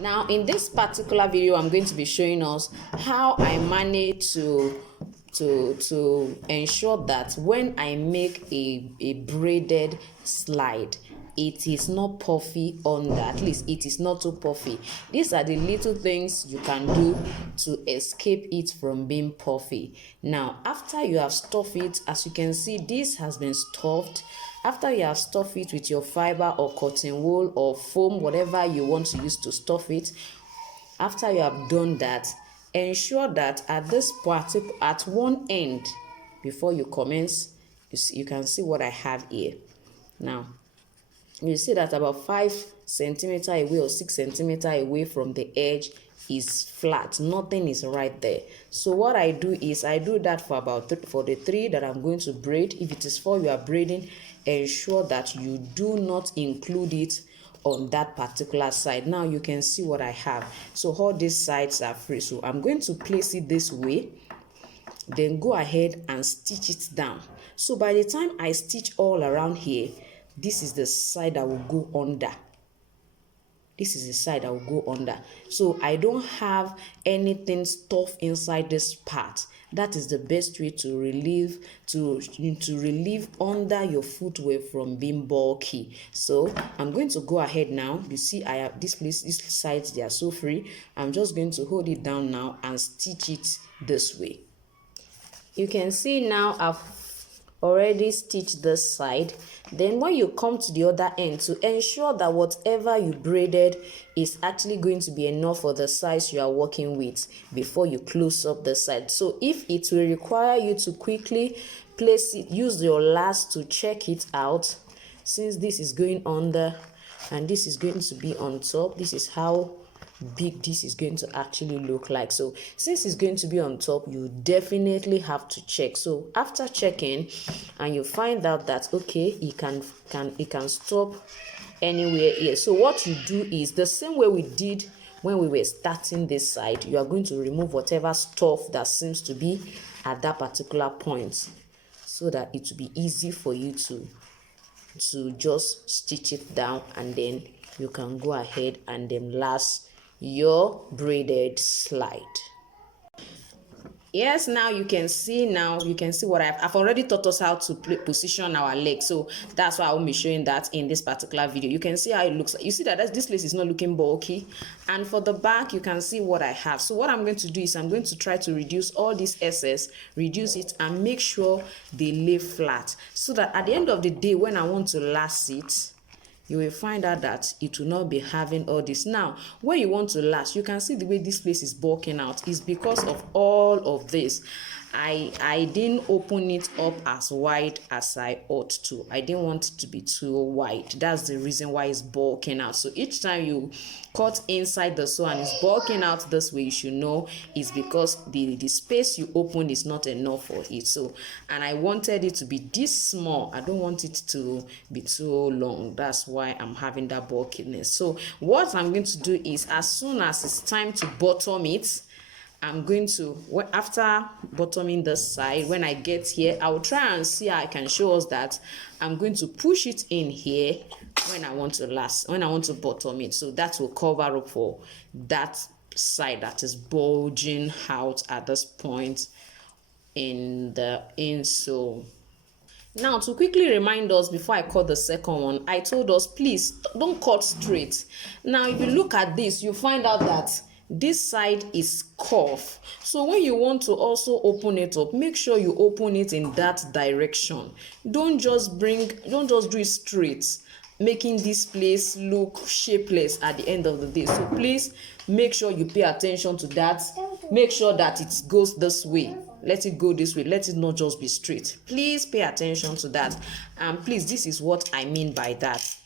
Now in this particular video, I'm going to be showing us how I manage to ensure that when I make a braided slide, it is not puffy under, at least it is not too puffy. These are the little things you can do to escape it from being puffy. Now after you have stuffed it, as you can see, this has been stuffed. After you have stuffed it with your fiber or cotton wool or foam, whatever you want to use to stuff it, after you have done that, ensure that at this part, at one end, before you commence, you can see what I have here. Now you see that about 5 centimeters away or 6 centimeters away from the edge is flat, nothing is right there. So what I do is I do that for about for the 3 that I'm going to braid. If it is 4 you are braiding, ensure that you do not include it on that particular side. Now you can see what I have. So all these sides are free, so I'm going to place it this way, then go ahead and stitch it down. So by the time I stitch all around here, this is the side I will go under. This is the side I will go under. So I don't have anything stuffed inside this part. That is the best way to relieve under your footwear from being bulky. So I'm going to go ahead now. You see I have this place, these sides, they are so free. I'm just going to hold it down now and stitch it this way. You can see now I've already stitched this side. Then when you come to the other end, to ensure that whatever you braided is actually going to be enough for the size you are working with before you close up the side. So if it will require you to quickly place it, use your last to check it out. Since this is going under and this is going to be on top, this is how big this is going to actually look like. So since it's going to be on top, you definitely have to check. So after checking and you find out that okay, it can stop anywhere here, so what you do is the same way we did when we were starting this side. You are going to remove whatever stuff that seems to be at that particular point, so that it will be easy for you to just stitch it down, and then you can go ahead and then last your braided slide. Yes, now you can see what I've already taught us how to position our leg. So that's why I will be showing that in this particular video. You can see how it looks. You see that this place is not looking bulky, and for the back you can see what I have. So what I'm going to do is I'm going to try to reduce all this excess, reduce it, and make sure they lay flat, so that at the end of the day when I want to last it, you will find out that it will not be having all this. Now when you want to last, you can see the way this place is bulking out is because of all of this. I didn't open it up as wide as I ought to. I didn't want it to be too wide. That's the reason why it's bulking out. So each time you cut inside the sew and it's bulking out this way, you should know it's because the space you opened is not enough for it. So, and I wanted it to be this small. I don't want it to be too long. That's why I'm having that bulkiness. So what I'm going to do is, as soon as it's time to bottom it, I'm going to, after bottoming the side, when I get here, I will try and see how I can show us that I'm going to push it in here when I want to bottom it. So that will cover up for that side that is bulging out at this point in the insole. Now, to quickly remind us before I cut the second one, I told us please don't cut straight. Now if you look at this, you find out that this side is curved. So when you want to also open it up, make sure you open it in that direction. Don't just do it straight, making this place look shapeless at the end of the day. So please make sure you pay attention to that. Make sure that it goes this way. Let it go this way. Let it not just be straight. Please pay attention to that. And please, this is what I mean by that.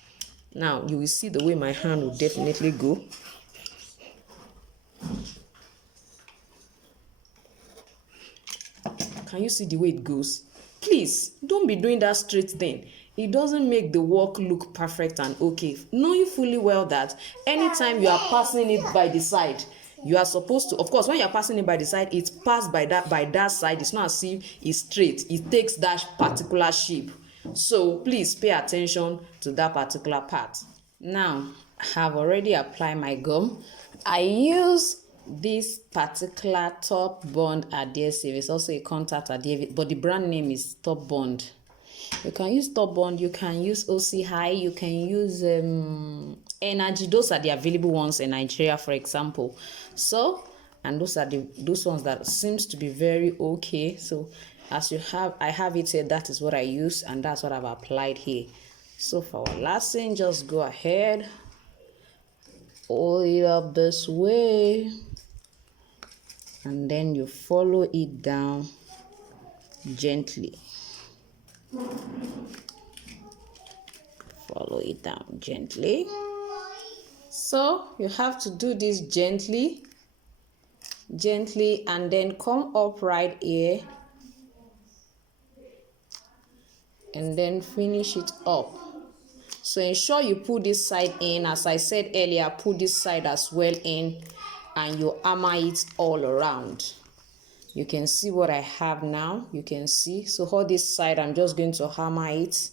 Now you will see the way my hand will definitely go. Can you see the way it goes? Please don't be doing that straight thing. It doesn't make the work look perfect and okay. Knowing fully well that anytime you are passing it by the side, you are supposed to, of course, when you're passing it by the side, it's passed by that side. It's not as if it's straight. It takes that particular shape. So please pay attention to that particular part. Now have already applied my gum. I use this particular top bond adhesive. It's also a contact adhesive, but the brand name is Top Bond. You can use Top Bond, you can use OC High, you can use Energy. Those are the available ones in Nigeria, for example. So, and those are those ones that seems to be very okay. So as you have, I have it here, that is what I use, and that's what I've applied here. So for our last thing, just go ahead, hold it up this way, and then you follow it down gently. Follow it down gently. So you have to do this gently, and then come up right here and then finish it up. So ensure you put this side in. As I said earlier, put this side as well in, and you hammer it all around. You can see what I have now. You can see. So all this side, I'm just going to hammer it.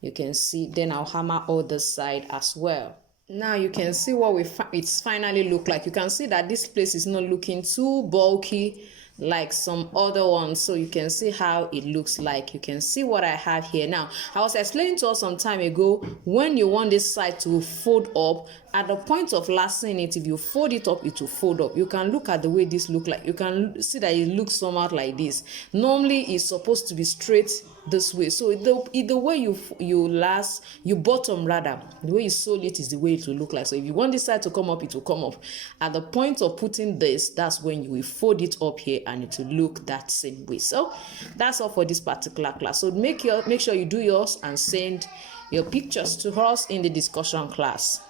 You can see. Then I'll hammer all this side as well. Now you can see what it's finally look like. You can see that this place is not looking too bulky like some other ones, so you can see how it looks like. You can see what I have here. Now I was explaining to us some time ago, when you want this side to fold up, at the point of lacing it, if you fold it up, it will fold up. You can look at the way this look like. You can see that it looks somewhat like this. Normally it's supposed to be straight this way. So the way you bottom rather, the way you sew it is the way it will look like. So if you want this side to come up, it will come up. At the point of putting this, that's when you will fold it up here and it will look that same way. So that's all for this particular class. So make sure you do yours and send your pictures to us in the discussion class.